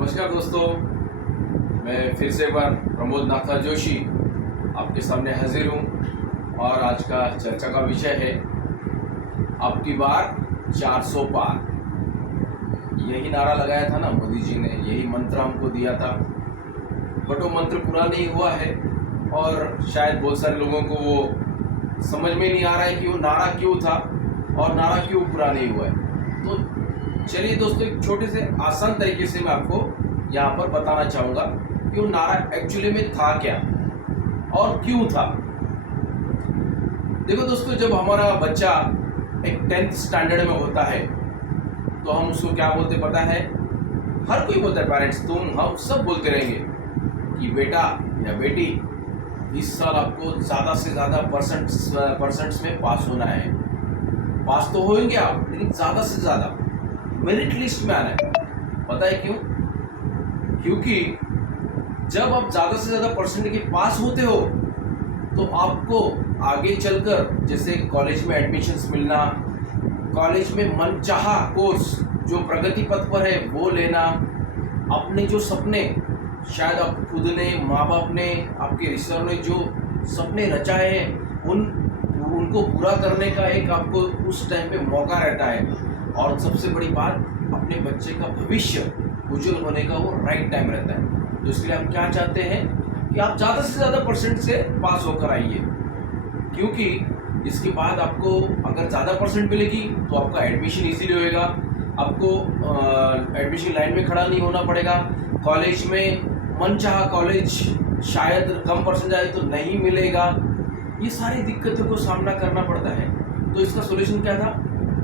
नमस्कार दोस्तों, मैं फिर से एक बार प्रमोद नाथा जोशी आपके सामने हाजिर हूँ और आज का चर्चा का विषय है आपकी बार 400 पार। यही नारा लगाया था ना मोदी जी ने, यही मंत्र हमको दिया था, बट वो मंत्र पूरा नहीं हुआ है और शायद बहुत सारे लोगों को वो समझ में नहीं आ रहा है कि वो नारा क्यों था और नारा क्यों पूरा नहीं हुआ है। तो चलिए दोस्तों, एक छोटे से आसान तरीके से मैं आपको यहाँ पर बताना चाहूँगा कि वो नारा एक्चुअली में था क्या और क्यों था। देखो दोस्तों, जब हमारा बच्चा एक 10th स्टैंडर्ड में होता है तो हम उसको क्या बोलते पता है? हर कोई बोलता है, पेरेंट्स, तुम, हम सब बोलते रहेंगे कि बेटा या बेटी इस साल आपको ज़्यादा से ज़्यादा परसेंट्स में पास होना है। पास तो होंगे आप, लेकिन ज़्यादा से ज़्यादा मेरिट लिस्ट में आना है। पता है क्यों? क्योंकि जब आप ज़्यादा से ज़्यादा परसेंट के पास होते हो तो आपको आगे चलकर जैसे कॉलेज में एडमिशन्स मिलना, कॉलेज में मनचाहा कोर्स जो प्रगति पथ पर है वो लेना, अपने जो सपने शायद आप खुद ने, माँ बाप ने, आपके रिश्तेदारों ने जो सपने रचाए हैं उनको पूरा करने का एक आपको उस टाइम पे मौका रहता है। और सबसे बड़ी बात, अपने बच्चे का भविष्य उज्जवल होने का वो राइट टाइम रहता है। तो इसलिए हम क्या चाहते हैं कि आप ज़्यादा से ज़्यादा परसेंट से पास होकर आइए, क्योंकि इसके बाद आपको अगर ज़्यादा परसेंट मिलेगी तो आपका एडमिशन इजीली होएगा, आपको एडमिशन लाइन में खड़ा नहीं होना पड़ेगा, कॉलेज में मनचाहा कॉलेज शायद कम परसेंट आए तो नहीं मिलेगा। ये सारी दिक्कतों को सामना करना पड़ता है। तो इसका सोल्यूशन क्या था?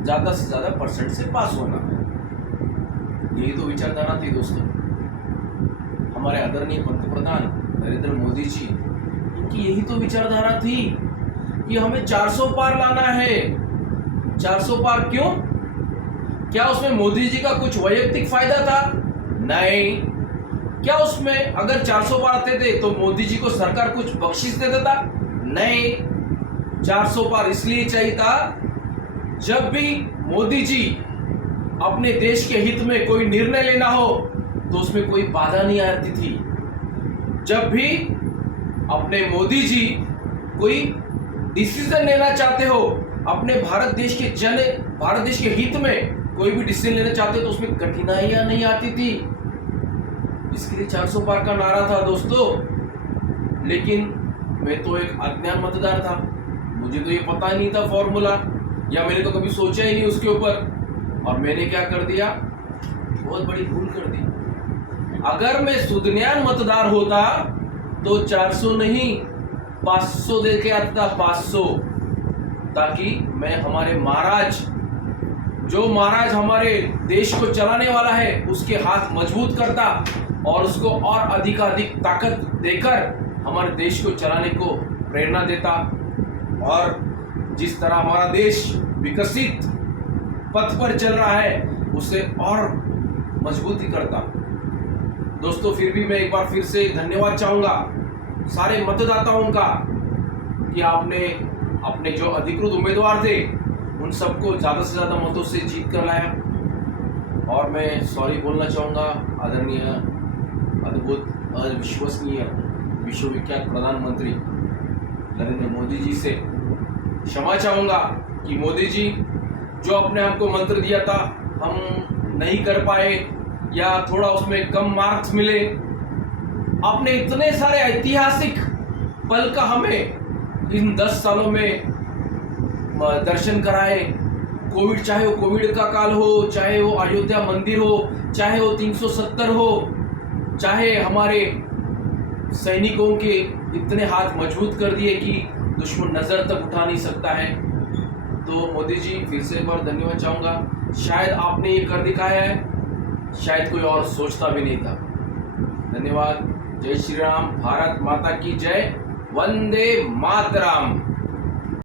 ज़्यादा से ज़्यादा परसेंट से पास होना। यही तो विचारधारा थी दोस्तों। हमारे आदरणीय पंतप्रधान नरेंद्र मोदी जी, इनकी यही तो विचारधारा थी कि हमें 400 पार लाना है। 400 पार क्यों? क्या उसमें मोदी जी का कुछ वैयक्तिक फायदा था? नहीं। क्या उसमें अगर 400 पार आते थे तो मोदी जी को सरकार कुछ बख्शिश देता था? नहीं। 400 पार इसलिए चाहिए था, जब भी मोदी जी अपने देश के हित में कोई निर्णय लेना हो तो उसमें कोई बाधा नहीं आती थी। जब भी अपने मोदी जी कोई डिसीजन लेना चाहते हो, अपने भारत देश के हित में कोई भी डिसीजन लेना चाहते हो तो उसमें कठिनाइयां नहीं आती थी। इसके लिए 400 पार का नारा था दोस्तों। लेकिन मैं तो एक अज्ञान मतदार था, मुझे तो ये पता ही नहीं था फॉर्मूला, या मैंने तो कभी सोचा ही नहीं उसके ऊपर, और मैंने क्या कर दिया? बहुत बड़ी भूल कर दी। अगर मैं सुज्ञान मतदार होता तो 400 नहीं 500 दे के आता था, 500, ताकि मैं हमारे महाराज, जो महाराज हमारे देश को चलाने वाला है, उसके हाथ मजबूत करता और उसको और अधिकाधिक ताकत देकर हमारे देश को चलाने को प्रेरणा देता, और जिस तरह हमारा देश विकसित पथ पर चल रहा है उसे और मजबूती करता। दोस्तों, फिर भी मैं एक बार फिर से धन्यवाद चाहूँगा सारे मतदाताओं का कि आपने अपने जो अधिकृत उम्मीदवार थे उन सबको ज़्यादा से ज़्यादा मतों से जीत कर लाया। और मैं सॉरी बोलना चाहूँगा आदरणीय, अद्भुत, अविश्वसनीय, विश्वविख्यात प्रधानमंत्री नरेंद्र मोदी जी से क्षमा चाहूँगा कि मोदी जी जो अपने आपको मंत्र दिया था हम नहीं कर पाए या थोड़ा उसमें कम मार्क्स मिले। आपने इतने सारे ऐतिहासिक पल का हमें इन 10 सालों में दर्शन कराए। कोविड, चाहे वो कोविड का काल हो, चाहे वो अयोध्या मंदिर हो, चाहे वो 370 हो, चाहे हमारे सैनिकों के इतने हाथ मजबूत कर दिए कि दुश्मन नजर तक उठा नहीं सकता है। तो मोदी जी, फिर से एक बार धन्यवाद चाहूँगा। शायद आपने ये कर दिखाया है, शायद कोई और सोचता भी नहीं था। धन्यवाद। जय श्री राम। भारत माता की जय। वंदे मातरम।